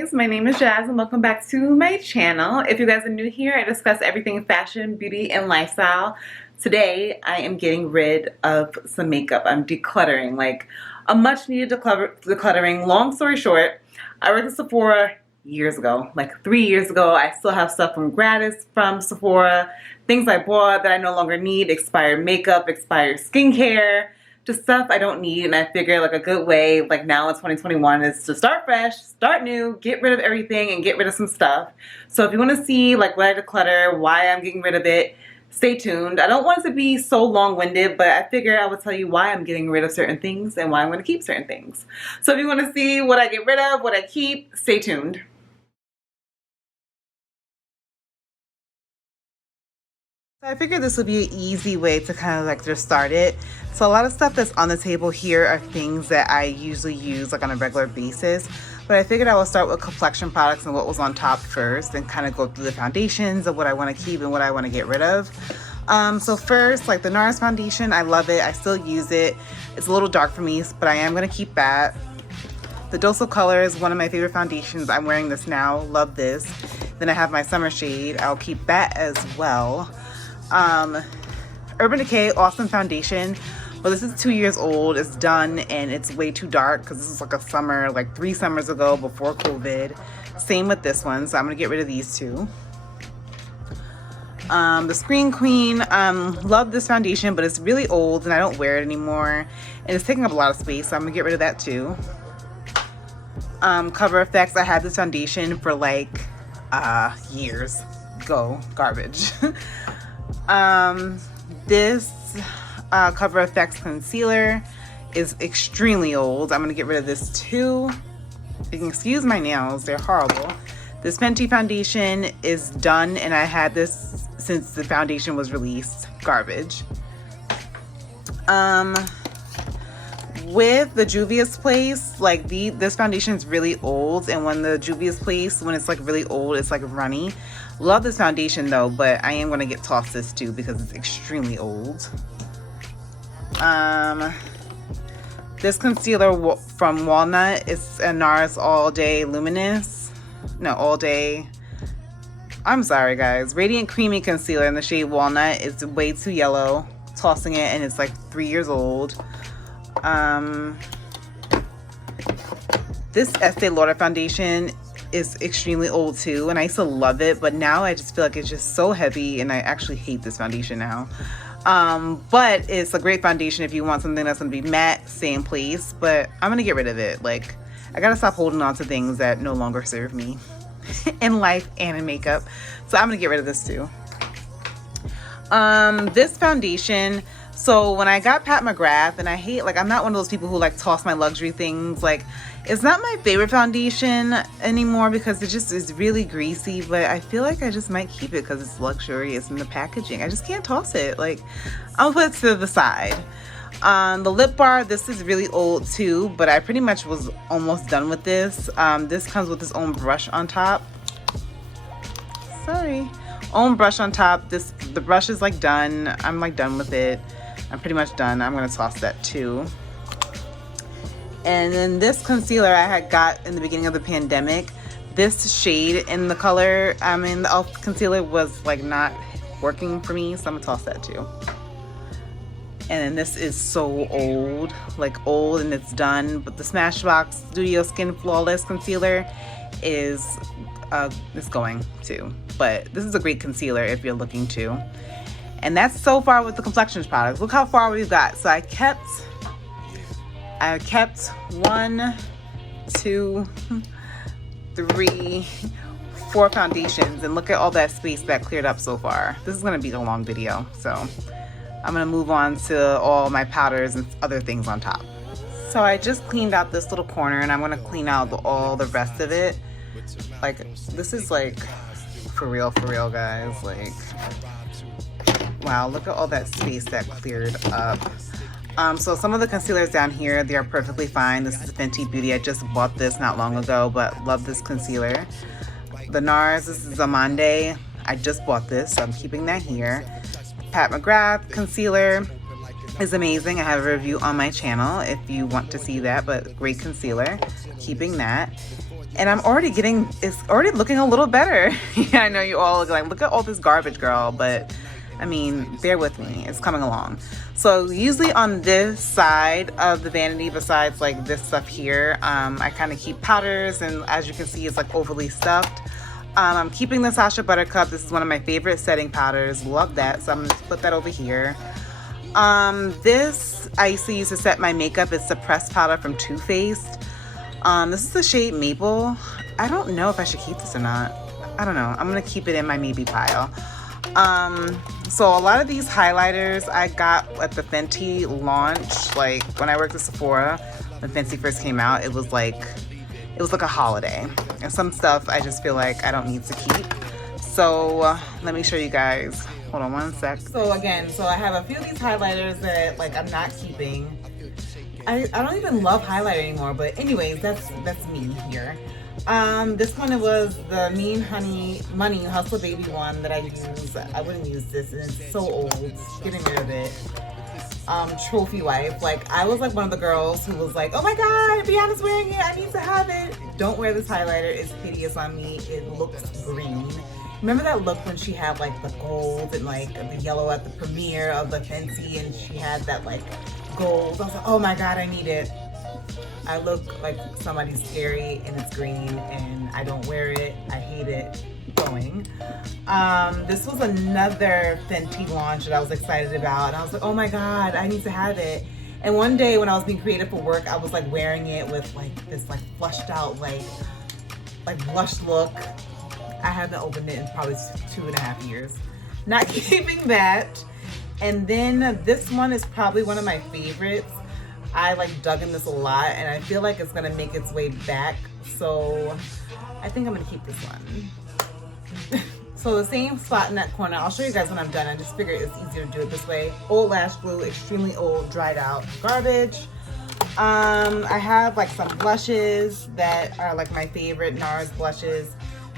guys, my name is Jazz and welcome back to my channel. If you guys are new here, I discuss everything fashion, beauty, and lifestyle. Today, I am getting rid of some makeup. I'm decluttering, like a much needed decluttering. Long story short, I worked at Sephora years ago, like 3 years ago. I still have stuff from gratis from Sephora, things I bought that I no longer need, expired makeup, expired skincare, just stuff I don't need. And I figure like a good way, like now in 2021, is to start fresh, start new, get rid of everything and get rid of some stuff. So if you want to see like what I declutter, why I'm getting rid of it, stay tuned. I don't want it to be so long-winded, but I figure I will tell you why I'm getting rid of certain things and why I'm going to keep certain things. So if you want to see what I get rid of, what I keep, stay tuned. I figured this would be an easy way to kind of like just start it. So a lot of stuff that's on the table here are things that I usually use like on a regular basis. But I figured I would start with complexion products and what was on top first and kind of go through the foundations of what I want to keep and what I want to get rid of. So first, like the Nars foundation, I love it. I still use it. It's a little dark for me, but I am going to keep that. The Dose of Color is one of my favorite foundations. I'm wearing this now. Love this. Then I have my summer shade. I'll keep that as well. Urban Decay Awesome Foundation. Well, this is 2 years old. It's done and it's way too dark because this is like a summer, like 3 summers ago before COVID. Same with this one, so I'm gonna get rid of these two. The Screen Queen, love this foundation, but it's really old and I don't wear it anymore and it's taking up a lot of space, so I'm gonna get rid of that too. Cover Effects, I had this foundation for like years. Go garbage. This Cover Effects concealer is extremely old. I'm gonna get rid of this too. You can excuse my nails, they're horrible. This Fenty foundation is done and I had this since the foundation was released. Garbage. With the Juvia's Place, like this foundation is really old, and when the Juvia's Place, when it's like really old, it's like runny. Love this foundation though, but I am gonna toss this too because it's extremely old. This concealer from Walnut is a Nars All Day Luminous. No, All Day. I'm sorry guys. Radiant Creamy Concealer in the shade Walnut. It's way too yellow. Tossing it, and it's like 3 years old. This Estee Lauder foundation is extremely old too, and I used to love it, but now I just feel like it's just so heavy and I actually hate this foundation now. But it's a great foundation if you want something that's gonna be matte, same place, but I'm gonna get rid of it. Like, I gotta stop holding on to things that no longer serve me in life and in makeup, so I'm gonna get rid of this too. This foundation, so when I got Pat Mcgrath, and I hate, like, I'm not one of those people who like toss my luxury things. Like, it's not my favorite foundation anymore because it just is really greasy, but I feel like I just might keep it because it's luxurious in the packaging. I just can't toss it. Like, I'll put it to the side. The lip bar, this is really old too, but I pretty much was almost done with this. This comes with its own brush on top. Sorry. Own brush on top. The brush is like done. I'm like done with it. I'm pretty much done. I'm gonna toss that too. And then this concealer I had got in the beginning of the pandemic. This shade in the color, the e.l.f. concealer was like not working for me, so I'm gonna toss that too. And then this is so old, like old, and it's done. But the Smashbox Studio Skin Flawless Concealer is going too. But this is a great concealer if you're looking to. And that's so far with the complexions products. Look how far we've got. So I kept 1, 2, 3, 4 foundations, and look at all that space that cleared up so far. This is gonna be a long video, so I'm gonna move on to all my powders and other things on top. So I just cleaned out this little corner, and I'm gonna clean out all the rest of it. Like, this is like for real guys. Like, wow, look at all that space that cleared up. So some of the concealers down here, they are perfectly fine. This is Fenty Beauty. I just bought this not long ago, but love this concealer. The Nars, this is Amand. I just bought this, so I'm keeping that here. Pat Mcgrath concealer is amazing. I have a review on my channel if you want to see that, but great concealer. Keeping that. And I'm already getting, it's already looking a little better. Yeah, I know you all look like, look at all this garbage, girl, but I mean, bear with me, it's coming along. So usually on this side of the vanity, besides like this stuff here, I kind of keep powders, and as you can see, it's like overly stuffed. I'm keeping the Sacha Buttercup. This is one of my favorite setting powders. Love that. So I'm gonna put that over here. This I used to use to set my makeup. It's the pressed powder from Too Faced. This is the shade Maple. I don't know if I should keep this or not. I don't know. I'm gonna keep it in my maybe pile. So a lot of these highlighters I got at the Fenty launch. Like when I worked at Sephora, when Fenty first came out, it was like a holiday. And some stuff I just feel like I don't need to keep. So let me show you guys. Hold on one sec. So again, so I have a few of these highlighters that like I'm not keeping. I don't even love highlighter anymore, but anyways, that's me here. This one, it was the Mean Honey Money Hustle Baby one that I use. I wouldn't use this, and it's so old. Getting rid of it. Trophy wife. Like, I was like one of the girls who was like, oh my god, Brianna's wearing it, I need to have it. Don't wear this highlighter, it's hideous on me. It looks green. Remember that look when she had like the gold and like the yellow at the premiere of the Fenty, and she had that like gold? I was like, oh my god, I need it. I look like somebody scary and it's green and I don't wear it. I hate it. Going. This was another Fenty launch that I was excited about, and I was like, oh my god, I need to have it. And one day when I was being creative for work, I was like wearing it with like this like flushed out like blush look. I haven't opened it in probably 2.5 years. Not keeping that. And then this one is probably one of my favorites. I like dug in this a lot, and I feel like it's gonna make its way back. So I think I'm gonna keep this one. So the same spot in that corner, I'll show you guys when I'm done. I just figured it's easier to do it this way. Old lash glue, extremely old, dried out garbage. I have like some blushes that are like my favorite Nars blushes.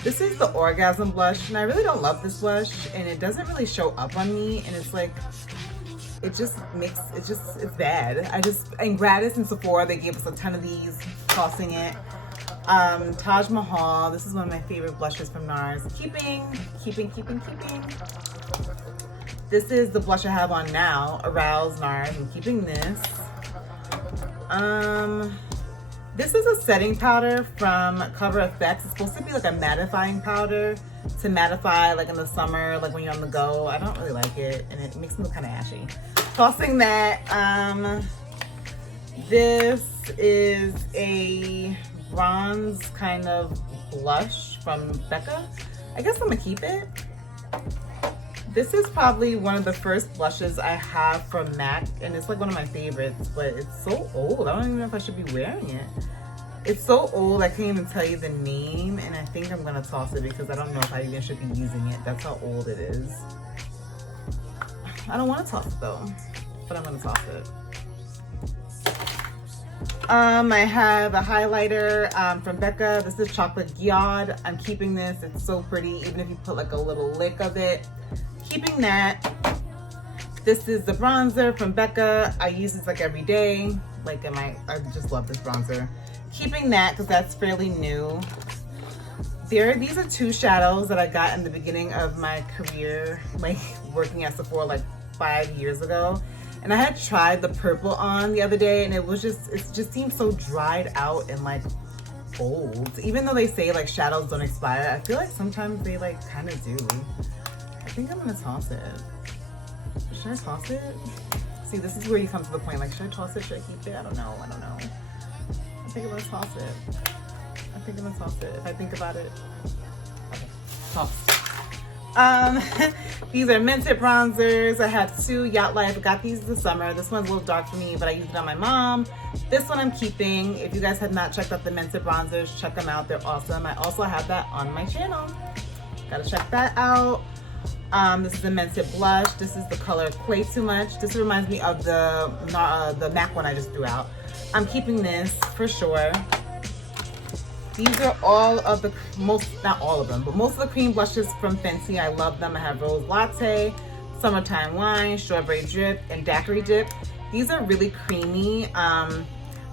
This is the Orgasm blush, and I really don't love this blush, and it doesn't really show up on me, and it's like, it's bad. In Gratis and Sephora, they gave us a ton of these, tossing it. Taj Mahal, this is one of my favorite blushes from Nars. Keeping. This is the blush I have on now, Arouse Nars. I'm keeping this. This is a setting powder from Cover FX. It's supposed to be like a mattifying powder to mattify like in the summer, like when you're on the go. I don't really like it, and it makes me look kind of ashy. Tossing that. This is a bronze kind of blush from Becca. I guess I'm gonna keep it. This is probably one of the first blushes I have from MAC, and it's like one of my favorites, but it's so old. I don't even know if I should be wearing it. It's so old, I can't even tell you the name, and I think I'm gonna toss it because I don't know if I even should be using it. That's how old it is. I don't want to toss it though, but I'm gonna toss it. I have a highlighter from Becca. This is Chocolate Gyad. I'm keeping this. It's so pretty, even if you put like a little lick of it. Keeping that. This is the bronzer from Becca. I use this like every day. Like I just love this bronzer. Keeping that because that's fairly new. These are two shadows that I got in the beginning of my career, like working at Sephora like 5 years ago. And I had tried the purple on the other day, and it just seemed so dried out and like old. Even though they say like shadows don't expire, I feel like sometimes they like kind of do. I think I'm gonna toss it. Should I toss it? See, this is where you come to the point, like, should I toss it? Should I keep it? I don't know. I think I'm gonna toss it. If I think about it. Okay, toss. These are Mented bronzers. I have two, Yacht Life. I got these this summer. This one's a little dark for me, but I used it on my mom. This one I'm keeping. If you guys have not checked out the Mented bronzers, check them out. They're awesome. I also have that on my channel. Gotta check that out. This is the Mented blush. This is the color Play Too Much. This reminds me of the MAC one I just threw out. I'm keeping this for sure. These are all of the, not all of them, but most of the cream blushes from Fenty. I love them. I have Rose Latte, Summertime Wine, Strawberry Drip, and Daiquiri Dip. These are really creamy. I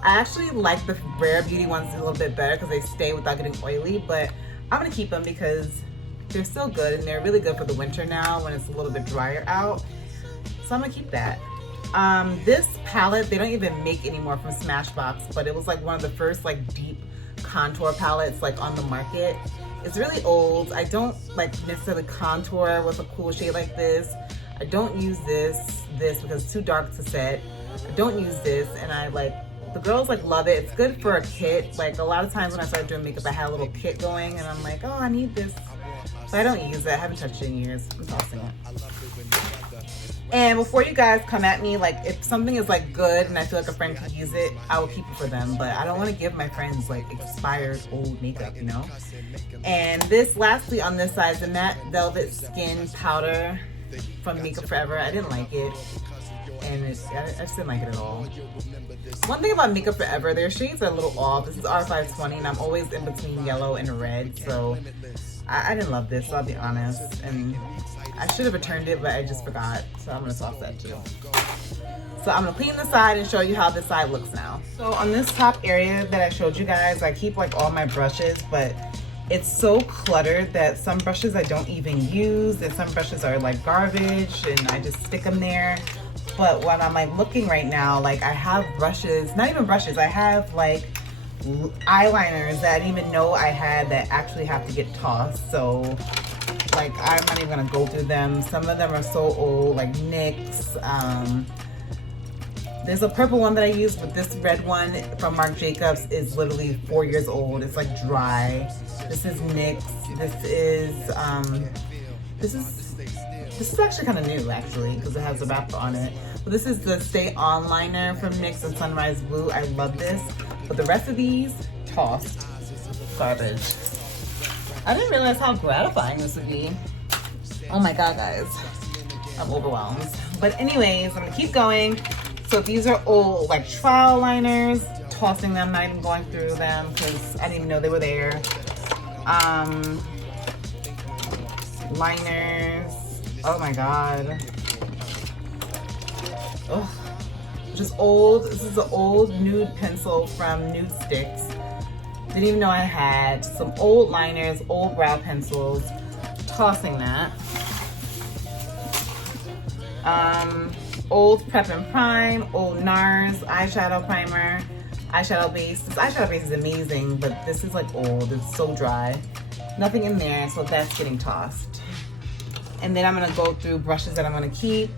I actually like the Rare Beauty ones a little bit better because they stay without getting oily, but I'm gonna keep them because they're still good and they're really good for the winter now when it's a little bit drier out. So I'm gonna keep that. This palette, they don't even make anymore from Smashbox, but it was like one of the first like deep contour palettes like on the market. It's really old. I don't like necessarily contour with a cool shade like this. I don't use this because it's too dark to set. I don't use this, and I like, the girls like love it. It's good for a kit. Like a lot of times when I started doing makeup, I had a little kit going and I'm like, oh, I need this. But I don't use it. I haven't touched it in years. I'm tossing it. And before you guys come at me, like if something is like good and I feel like a friend could use it, I will keep it for them. But I don't want to give my friends like expired old makeup, you know? And this, lastly on this side, is the Matte Velvet Skin Powder from Makeup Forever. I didn't like it. And I just didn't like it at all. One thing about Makeup Forever, their shades are a little off. This is R520 and I'm always in between yellow and red. So I didn't love this, so I'll be honest. And I should have returned it, but I just forgot. So I'm gonna toss that too. So I'm gonna clean the side and show you how this side looks now. So on this top area that I showed you guys, I keep like all my brushes, but it's so cluttered that some brushes I don't even use, and some brushes are like garbage and I just stick them there. But when I'm like looking right now, like I have brushes, not even brushes, I have like eyeliners that I didn't even know I had that actually have to get tossed. So like I'm not even gonna go through them. Some of them are so old, like NYX. There's a purple one that I use, but this red one from Marc Jacobs is literally 4 years old. It's like dry. This is NYX. This is actually kind of new actually because it has a wrapper on it. But this is the Stay On liner from NYX in Sunrise Blue. I love this. But the rest of these, tossed. Garbage. I didn't realize how gratifying this would be. Oh my God, guys. I'm overwhelmed. But anyways, I'm gonna keep going. So these are old like trial liners, tossing them, not even going through them because I didn't even know they were there. Liners. Oh my God. Ugh. Just old. This is an old nude pencil from Nude Sticks. Didn't even know I had some old liners, old brow pencils. Tossing that. Old Prep and Prime, old Nars eyeshadow primer, eyeshadow base. This eyeshadow base is amazing, but this is like old. It's so dry. Nothing in there, so that's getting tossed. And then I'm gonna go through brushes that I'm gonna keep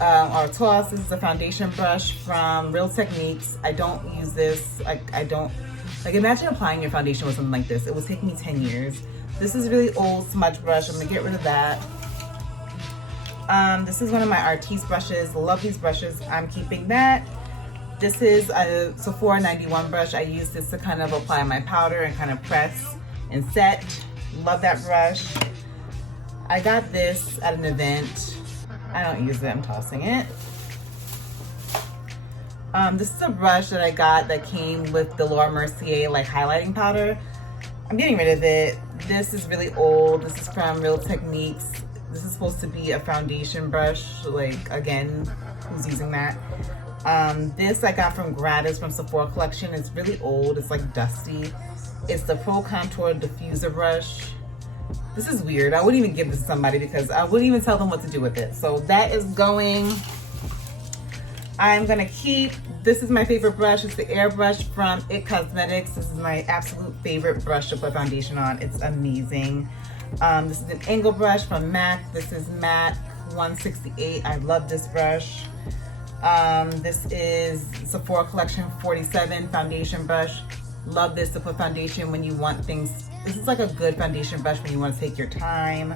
or toss. This is a foundation brush from Real Techniques. I don't use this. I don't, like imagine applying your foundation with something like this. It would take me 10 years. This is really old smudge brush. I'm gonna get rid of that. This is one of my Artiste brushes. Love these brushes. I'm keeping that. This is a Sephora 91 brush. I use this to kind of apply my powder and kind of press and set. Love that brush. I got this at an event. I don't use it. I'm tossing it. This is a brush that I got that came with the Laura Mercier like highlighting powder. I'm getting rid of it. This is really old. This is from Real Techniques. This is supposed to be a foundation brush, like again, who's using that? This I got from Gratis from Sephora collection. It's really old, it's like dusty. It's the Pro Contour Diffuser brush. This is weird. I wouldn't even give this to somebody because I wouldn't even tell them what to do with it. So that is going. I'm gonna keep, this is my favorite brush. It's the Airbrush from IT Cosmetics. This is my absolute favorite brush to put foundation on. It's amazing. This is an angle brush from MAC. This is MAC 168. I love this brush. This is Sephora Collection 47 foundation brush. Love this to put foundation when you want things. This is like a good foundation brush when you want to take your time.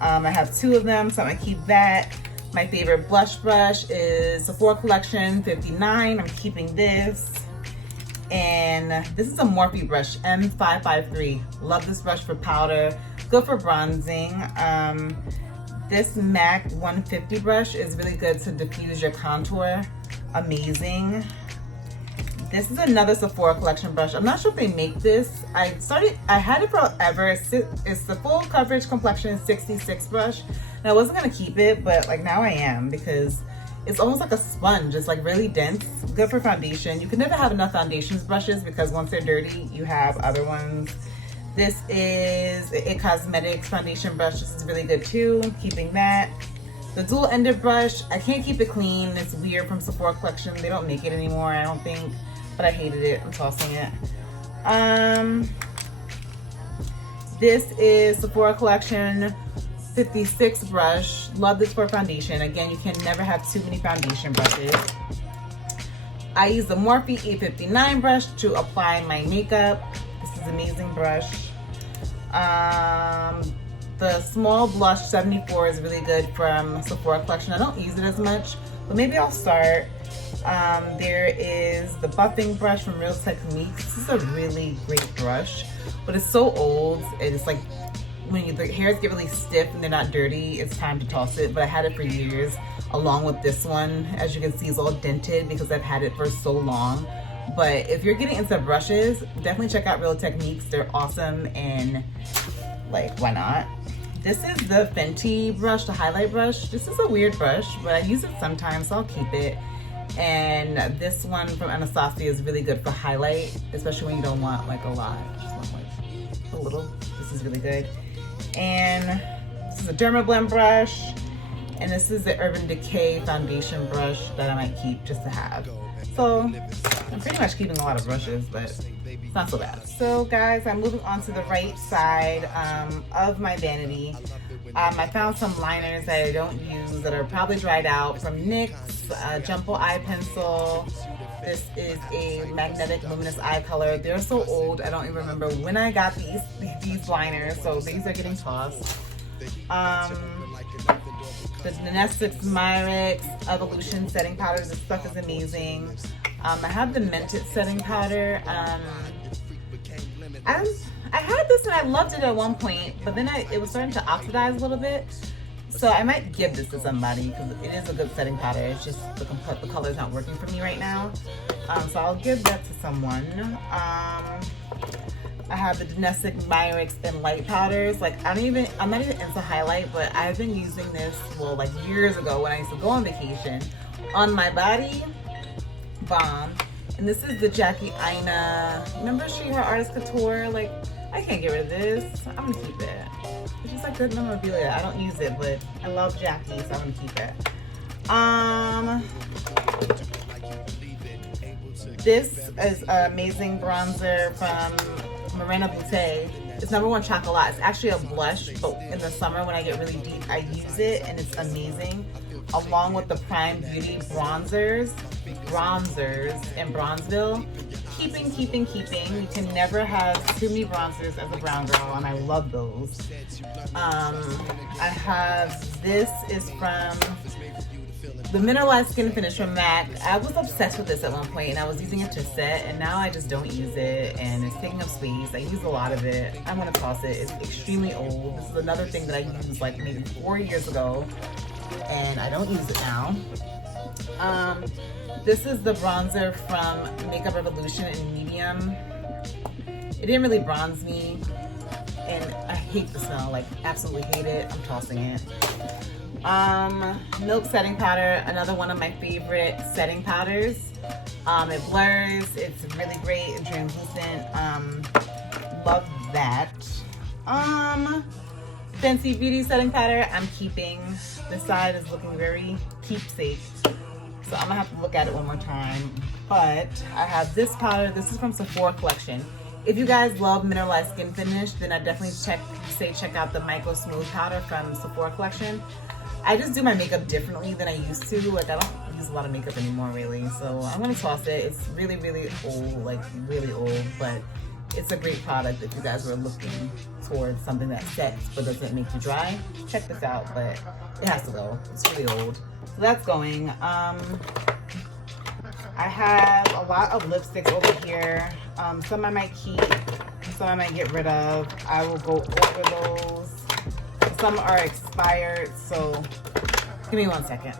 I have two of them, so I'm gonna keep that. My favorite blush brush is Sephora Collection 59. I'm keeping this. And this is a Morphe brush, M553. Love this brush for powder. Good for bronzing. This MAC 150 brush is really good to diffuse your contour. Amazing. This is another Sephora Collection brush. I'm not sure if they make this. I had it forever. It's the Full Coverage Complexion 66 brush. And I wasn't gonna keep it, but like now I am because it's almost like a sponge. It's like really dense, good for foundation. You can never have enough foundations brushes because once they're dirty, you have other ones. This is It Cosmetics foundation brush. This is really good too, keeping that. The dual-ended brush, I can't keep it clean. It's weird from Sephora collection. They don't make it anymore, I don't think, but I hated it. I'm tossing it. This is Sephora collection 56 brush. Love this for foundation. Again, you can never have too many foundation brushes. I use the Morphe E59 brush to apply my makeup. This is an amazing brush. The small blush 74 is really good from Sephora collection. I don't use it as much, but maybe I'll start. There is the buffing brush from Real Techniques. This is a really great brush, but it's so old. It's like when the hairs get really stiff and they're not dirty, it's time to toss it. But I had it for years along with this one. As you can see, it's all dented because I've had it for so long. But if you're getting into brushes, definitely check out Real Techniques. They're awesome, and like, why not? This is the Fenty brush, the highlight brush. This is a weird brush, but I use it sometimes, so I'll keep it. And this one from Anastasia is really good for highlight, especially when you don't want like a lot. Just want like a little. This is really good. And this is a Dermablend brush. And this is the Urban Decay foundation brush that I might keep just to have. So I'm pretty much keeping a lot of brushes, but it's not so bad. So guys, I'm moving on to the right side of my vanity. I found some liners that I don't use that are probably dried out from NYX, Jumbo Eye Pencil. This is a magnetic luminous eye color. They're so old, I don't even remember when I got these liners, so these are getting tossed. The Nars Myrix Evolution setting powder. This stuff is amazing. I have the Mented setting powder. I had this and I loved it at one point, but then it was starting to oxidize a little bit. So I might give this to somebody because it is a good setting powder. It's just the color is not working for me right now. So I'll give that to someone. I have the Domestic Myrix and light powders. Like I'm not even into highlight, but I've been using this, well, like years ago when I used to go on vacation, on my body. Bomb. And this is the Jackie Aina. Remember her Artist Couture? Like, I can't get rid of this. I'm gonna keep it. It's just like good memorabilia. I don't use it, but I love Jackie, so I'm gonna keep it. This is an amazing bronzer from Morena Boutte. It's #1 Chocolat. It's actually a blush, but in the summer when I get really deep, I use it and it's amazing. Along with the Prime Beauty bronzers in Bronzeville. Keeping. You can never have too many bronzers as a brown girl, and I love those. I have, this is from the Mineralized Skin Finish from MAC. I was obsessed with this at one point, and I was using it to set, and now I just don't use it, and it's taking up space. I use a lot of it. I'm gonna toss it. It's extremely old. This is another thing that I used like maybe 4 years ago, and I don't use it now. This is the bronzer from Makeup Revolution in medium. It didn't really bronze me, and I hate the smell, like absolutely hate it. I'm tossing it. Milk setting powder, another one of my favorite setting powders. It blurs, it's really great and translucent. Love that. Fenty Beauty setting powder, I'm keeping. This side is looking very keepsake, so I'm gonna have to look at it one more time. But I have this powder. This is from Sephora collection. If you guys love mineralized skin finish, then I definitely check out the Micro Smooth powder from Sephora collection. I just do my makeup differently than I used to. Like, I don't use a lot of makeup anymore, really. So I'm gonna toss it. It's really, really old, like really old, but it's a great product if you guys were looking towards something that sets but doesn't make you dry. Check this out, but it has to go. It's really old. So that's going. I have a lot of lipsticks over here. Some I might keep, some I might get rid of. I will go over those. Some are expired, so give me 1 second.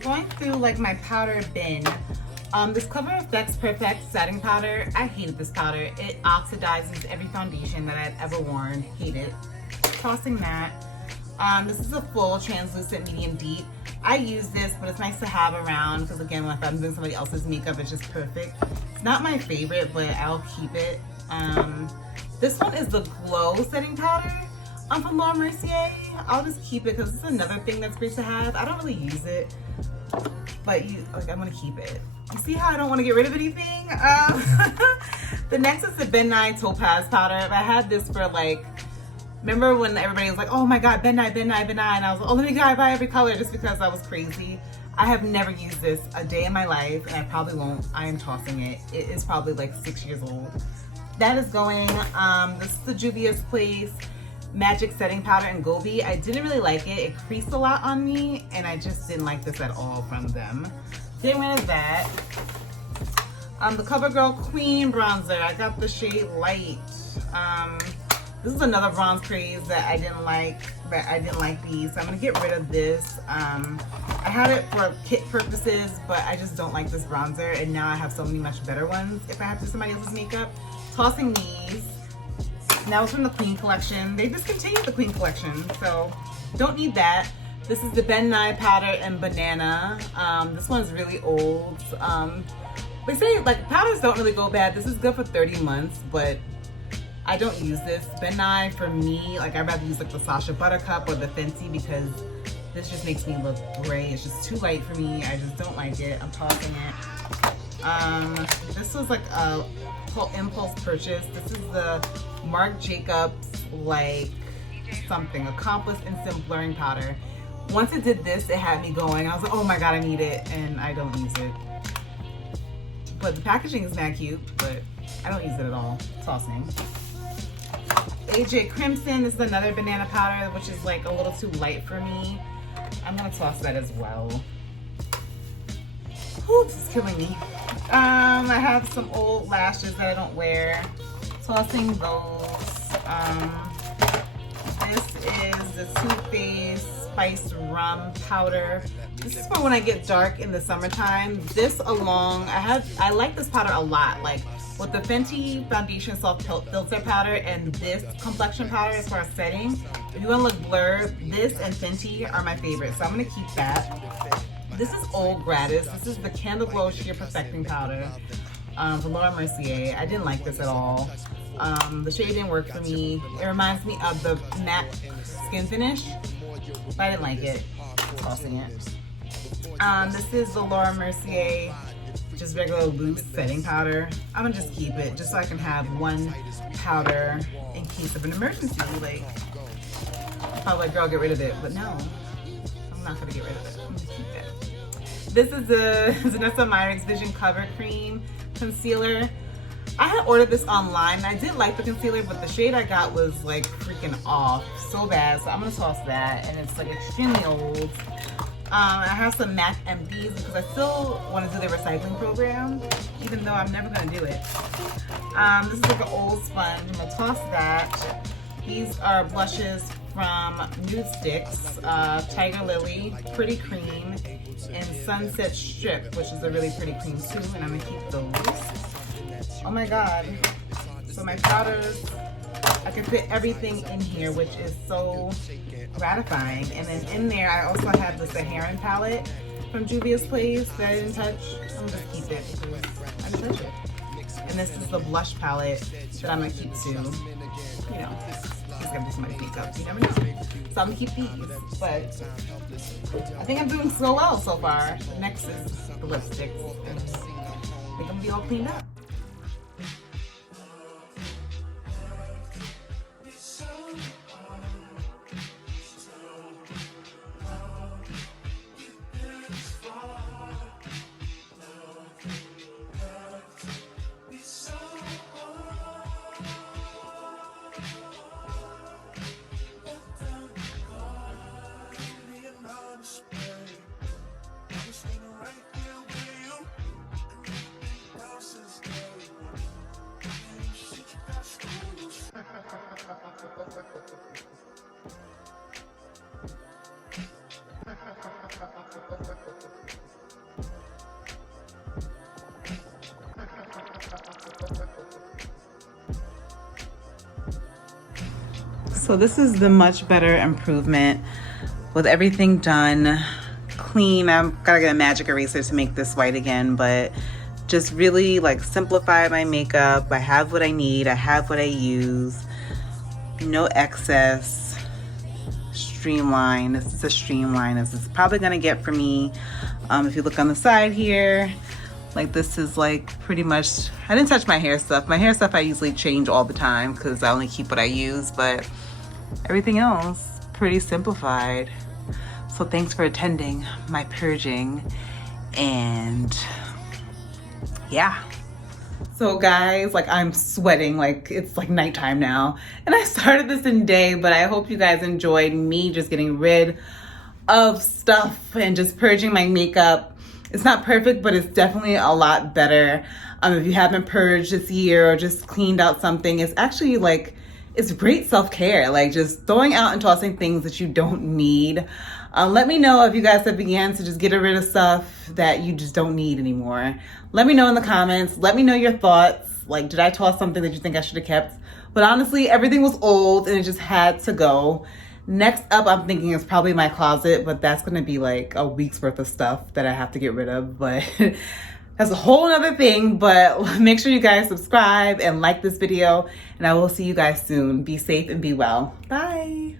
Going through to like my powder bin. This Cover FX Perfect setting powder. I hated this powder. It oxidizes every foundation that I've ever worn. Hate it. Tossing that. This is a full translucent medium deep. I use this, but it's nice to have around because again, if I'm doing somebody else's makeup, it's just perfect. It's not my favorite, but I'll keep it. This one is the Glow setting powder. From Laura Mercier. I'll just keep it because it's another thing that's great to have. I don't really use it, but I'm gonna keep it. You see how I don't want to get rid of anything? The next is the Ben Nye Topaz powder. I had this for like, remember when everybody was like, oh my god, Ben Nye, Ben Nye, Ben Nye, and I was like, oh, let me buy every color just because I was crazy. I have never used this a day in my life, and I probably won't. I am tossing it. It is probably like 6 years old. That is going. This is the Juvia's Place Magic Setting Powder in Gobi. I didn't really like it. It creased a lot on me, and I just didn't like this at all from them. Getting rid of that. The CoverGirl Queen Bronzer. I got the shade Light. This is another bronze craze that I didn't like, but I didn't like these. So I'm gonna get rid of this. I had it for kit purposes, but I just don't like this bronzer, and now I have so many much better ones if I have to do somebody else's makeup. Tossing these. Now it's from the Queen collection. They discontinued the Queen collection, so don't need that. This is the Ben Nye powder in Banana. This one's really old. They say like powders don't really go bad. This is good for 30 months, but I don't use this. Ben Nye for me, like I'd rather use like the Sacha Buttercup or the Fenty because this just makes me look gray. It's just too light for me. I just don't like it. I'm tossing it. This was like a impulse purchase. This is the Marc Jacobs like something, Accomplice Instant Blurring Powder. Once it did this, it had me going. I was like, oh my god, I need it, and I don't use it. But the packaging is mad cute, but I don't use it at all. Tossing. AJ Crimson, this is another banana powder, which is like a little too light for me. I'm gonna toss that as well. Oops, it's killing me. I have some old lashes that I don't wear. Tossing those. This is the Too Faced Spiced Rum Powder. This is for when I get dark in the summertime. This along, I like this powder a lot. Like with the Fenty Foundation Soft Filter Powder and this complexion powder as far as setting. If you want to look blurred, this and Fenty are my favorites. So I'm going to keep that. This is old gratis. This is the Candle Glow Sheer Perfecting Powder from Laura Mercier. I didn't like this at all. The shade didn't work for me. It reminds me of the matte skin finish, but I didn't like it. Tossing it. This is the Laura Mercier just regular loose setting powder. I'm gonna just keep it just so I can have one powder in case of an emergency. Like, probably like, girl, get rid of it, but no, I'm not gonna get rid of it. I'm gonna keep it. This is the Vanessa Myricks Vision Cover Cream Concealer. I had ordered this online and I did like the concealer, but the shade I got was like freaking off so bad. So I'm gonna toss that, and it's like extremely old. I have some MAC empties because I still want to do the recycling program, even though I'm never gonna do it. This is like an old sponge. I'm gonna toss that. These are blushes from Nude Sticks, Tiger Lily, Pretty Cream, and Sunset Strip, which is a really pretty cream too, and I'm gonna keep those. Oh my god. So my powders, I can fit everything in here, which is so gratifying. And then in there, I also have the Saharan palette from Juvia's Place that I didn't touch. I'm gonna just keep it because I didn't touch it. And this is the blush palette that I'm gonna keep too. You know, he's gonna do somebody's makeup. You never know. So I'm gonna keep these. But I think I'm doing so well so far. Next is the lipsticks. And I think I'm gonna be all cleaned up. So this is the much better improvement with everything done clean. I've gotta get a magic eraser to make this white again, but just really like simplify my makeup. I have what I need, I have what I use, no excess, streamline. This is a streamline. This is probably gonna get for me. If you look on the side here, like this is like pretty much, I didn't touch my hair stuff. My hair stuff I usually change all the time because I only keep what I use, but everything else pretty simplified. So thanks for attending my purging, and yeah. So guys, like I'm sweating, like it's like nighttime now, and I started this in day, but I hope you guys enjoyed me just getting rid of stuff and just purging my makeup. It's not perfect, but it's definitely a lot better. If you haven't purged this year or just cleaned out something, it's actually like, it's great self-care, like just throwing out and tossing things that you don't need. Let me know if you guys have began to just get rid of stuff that you just don't need anymore. Let me know in the comments. Let me know your thoughts. Like, did I toss something that you think I should have kept? But honestly, everything was old and it just had to go. Next up, I'm thinking is probably my closet, but that's gonna be like a week's worth of stuff that I have to get rid of. But that's a whole other thing. But make sure you guys subscribe and like this video, and I will see you guys soon. Be safe and be well. Bye.